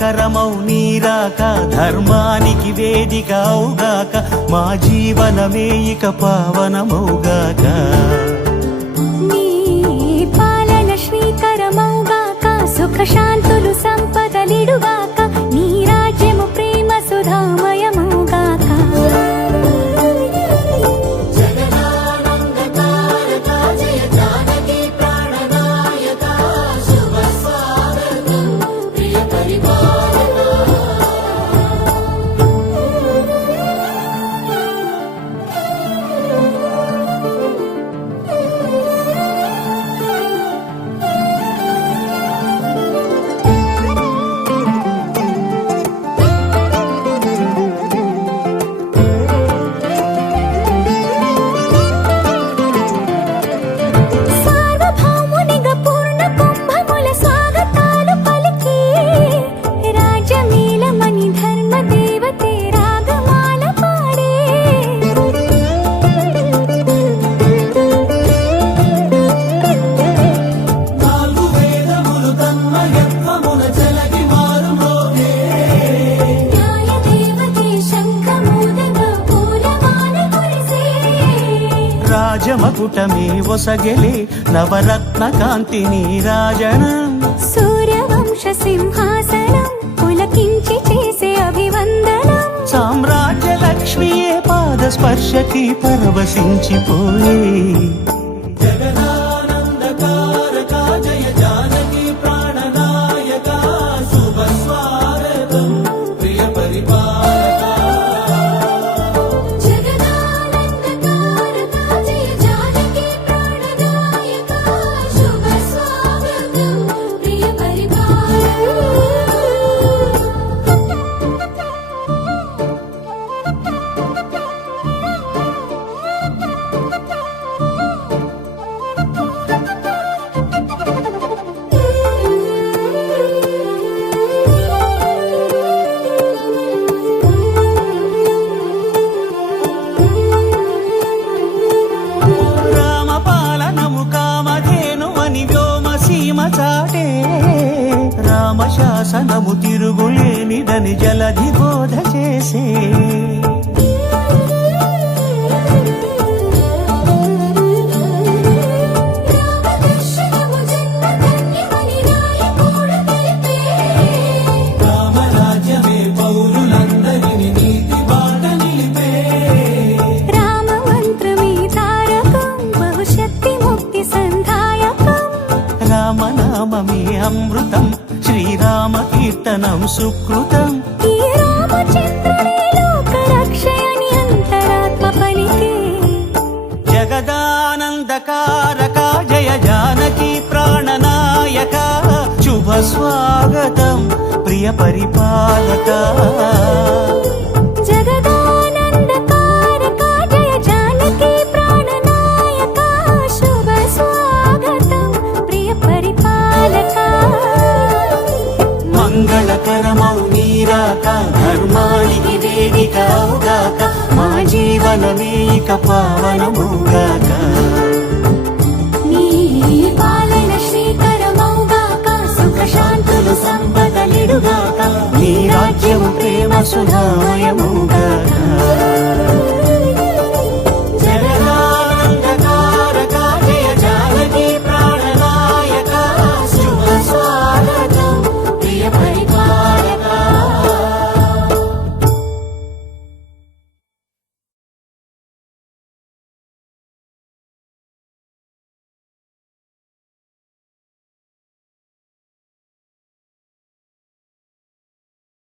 మంగళకరమౌ నీరాక ధర్మానికి వేదిక అవుగాక మా జీవనమే ఇక పావనమౌగాక నీ పాలన శ్రీకరమౌగాక సుఖ శాంతులు సంపదలిడుగాక నీ రాజ్యము ప్రేమ సుధామయమౌగాక రాజమకుటమే ఒసగెలే నవరత్న కాంతి నీరాజనం సూర్యవంశ సింహాసనం పులకించి చేసే అభివందనం సామ్రాజ్య లక్ష్మియే పాద స్పర్శకి పరవశించిపోయే జగదానందకారక జయ జానకి ప్రాణనాయక శుభ స్వాగతం ప్రియ పరిపాలక రామశాసనము తిరుగులేనిదని జలధి బోధ చేసే రామరాజ్యమే పౌరులందరిని నీతి బాట నిలిపే రామ మంత్రమే తారకం బహుశక్తి ముక్తి సంధాయకం రామనామమే అమృతం శ్రీరామ కీర్తనం సుకృతం ఈ రామచంద్రుడే లోక రక్షయని అంతరాత్మ పలికే జగదానందకారక జయ జానకి ప్రాణనాయక శుభ స్వాగతం ప్రియ పరిపాలక జగదానందకారక జయ జానకి ప్రాణనాయక శుభ స్వాగతం ప్రియ పరిపాలక మంగళకరమౌ నీరాక ధర్మానికి వేదిక అవుగాక మా జీవనమే ఇక పావనము